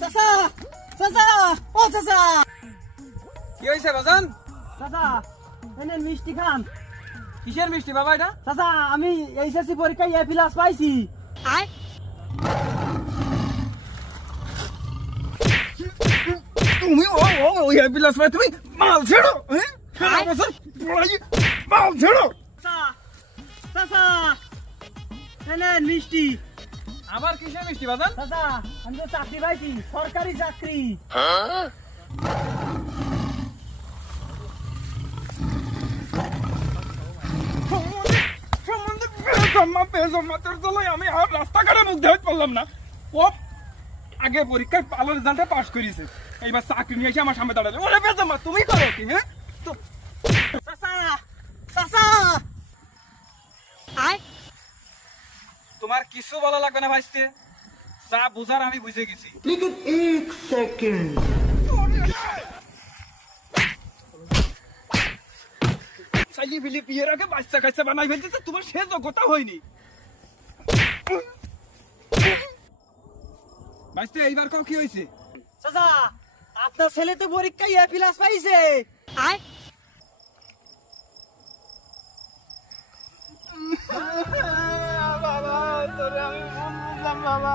চাচা চাচা ও চাচা কি হইছে বাজান? চাচা এনে মিষ্টি খান। কিসের মিষ্টি বাবা এটা? চাচা আমি এইচএসসি পরীক্ষায় এ প্লাস পাইছি। তুমি ও এ প্লাস পাই তুমি মাল ছেড়ো, হ্যাঁ বছর পড়াই মাল ছেড়ো। চাচা চাচা এনে মিষ্টি। আবার কিসের মিষ্টি বাজান? চাচা আমি তো চাকরি পাইছি, সরকারি চাকরি। আমি আর রাস্তাঘাটে মুখ দেখাতে পারলাম না। ও আগে পরীক্ষায় ভালো রেজাল্টে পাস করেছে, এইবার চাকরি নিয়ে এসে আমার সামনে দাঁড়ালে। ওরে বেজমা তুমি করো কি? হ্যাঁ চাচা চাচা তোমার কিছু বলা লাগবে না ভাইস্তে, যা বুঝার আমি বুঝে গেছি। लेकिन एक सेकंड চাইলি বিলি বিয়ের আগে বাচ্চা কাচ্চা বানাই ফেলতেছে, তোমার সে যোগ্যতা হয়নি। ভাইস্তে এইবার কাউ কি হয়েছে? চাচা আপনার ছেলে তো পরীক্ষায় এ প্লাস পাইছে। বাবা তোরে আমি ভুল বুঝলাম বাবা।